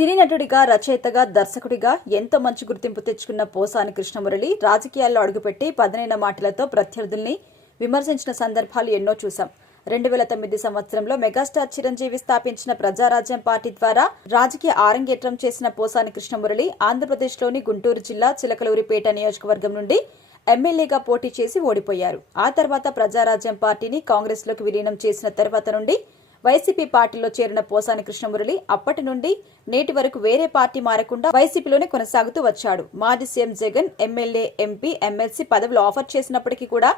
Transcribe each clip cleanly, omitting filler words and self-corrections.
సినీ నటుడిగా, రచయితగా, దర్శకుడిగా ఎంతో మంచి గుర్తింపు తెచ్చుకున్న పోసాని కృష్ణమురళి రాజకీయాల్లో అడుగుపెట్టి పదునైన మాటలతో ప్రత్యర్థుల్ని విమర్శించిన సందర్భాలు ఎన్నో చూశాం. 2009 సంవత్సరంలో మెగాస్టార్ చిరంజీవి స్థాపించిన ప్రజారాజ్యం పార్టీ ద్వారా రాజకీయ ఆరంగేట్రం చేసిన పోసాని కృష్ణమురళి ఆంధ్రప్రదేశ్లోని గుంటూరు జిల్లా చిలకలూరిపేట నియోజకవర్గం నుండి ఎమ్మెల్యేగా పోటీ చేసి ఓడిపోయారు. ఆ తర్వాత ప్రజారాజ్యం పార్టీని కాంగ్రెస్లోకి విలీనం చేసిన తర్వాత నుండి వైసీపీ పార్టీలో చేరిన పోసాని కృష్ణమురళి అప్పటి నుండి నేటి వరకు వేరే పార్టీ మారకుండా వైసీపీలోనే కొనసాగుతూ వచ్చాడు. మాజీ CM Jagan MLA, MP, MLC పదవులు ఆఫర్ చేసినప్పటికీ కూడా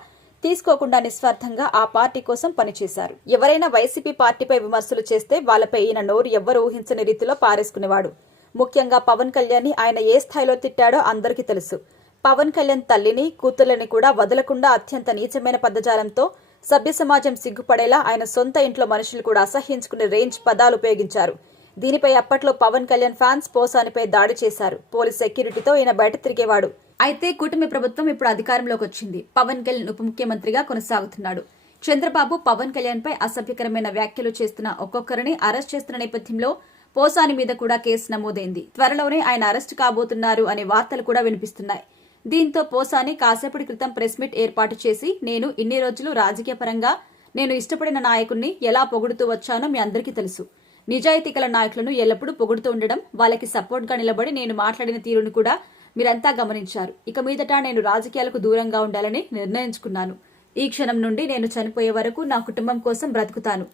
తీసుకోకుండా నిస్వార్థంగా ఆ పార్టీ కోసం పనిచేశారు. ఎవరైనా వైసీపీ పార్టీపై విమర్శలు చేస్తే వాళ్లపై ఈయన నోరు ఎవ్వరూ ఊహించని రీతిలో పారేసుకునేవాడు. ముఖ్యంగా పవన్ కళ్యాణ్ ని ఆయన ఏ స్థాయిలో తిట్టాడో అందరికీ తెలుసు. పవన్ కళ్యాణ్ తల్లిని, కూతుర్లని కూడా వదలకుండా అత్యంత నీచమైన పదజాలంతో సభ్య సమాజం సిగ్గుపడేలా ఆయన సొంత ఇంట్లో మనుషులు కూడా అసహ్యించుకునే రేంజ్ పదాలు ఉపయోగించారు. దీనిపై అప్పట్లో పవన్ కళ్యాణ్ ఫ్యాన్స్ పోసానిపై దాడి చేశారు. పోలీస్ సెక్యూరిటీతో ఈయన బయట తిరిగేవాడు. అయితే కూటమి ప్రభుత్వం ఇప్పుడు అధికారంలోకి వచ్చింది. పవన్ కళ్యాణ్ ఉప ముఖ్యమంత్రిగా కొనసాగుతున్నాడు. చంద్రబాబు పవన్ కళ్యాణ్ పై అసభ్యకరమైన వ్యాఖ్యలు చేస్తున్న ఒక్కొక్కరిని అరెస్ట్ చేస్తున్న నేపథ్యంలో పోసాని మీద కూడా కేసు నమోదైంది. త్వరలోనే ఆయన అరెస్ట్ కాబోతున్నారు అనే వార్తలు కూడా వినిపిస్తున్నాయి. దీంతో పోసాని కాసేపటి క్రితం ప్రెస్ మీట్ ఏర్పాటు చేసి, నేను ఇన్ని రోజులు రాజకీయ పరంగా నేను ఇష్టపడిన నాయకుడిని ఎలా పొగుడుతూ వచ్చానో మీ అందరికీ తెలుసు. నిజాయితీ గల నాయకులను ఎల్లప్పుడూ పొగుడుతూ ఉండడం, వాళ్ళకి సపోర్ట్ గా నిలబడి నేను మాట్లాడిన తీరును కూడా మీరంతా గమనించారు. ఇక మీదట నేను రాజకీయాలకు దూరంగా ఉండాలని నిర్ణయించుకున్నాను. ఈ క్షణం నుండి నేను చనిపోయే వరకు నా కుటుంబం కోసం బ్రతుకుతాను.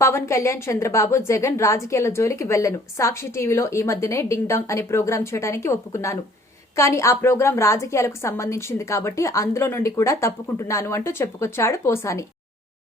పవన్ కళ్యాణ్, చంద్రబాబు, జగన్ రాజకీయాల జోలికి వెళ్లను. సాక్షి టీవీలో ఈ మధ్యనే డింగ్ డాంగ్ అనే ప్రోగ్రాం చేయడానికి ఒప్పుకున్నాను. కానీ ఆ ప్రోగ్రాం రాజకీయాలకు సంబంధించింది కాబట్టి అందులో నుండి కూడా తప్పుకుంటున్నాను అంటూ చెప్పుకొచ్చాడు పోసాని.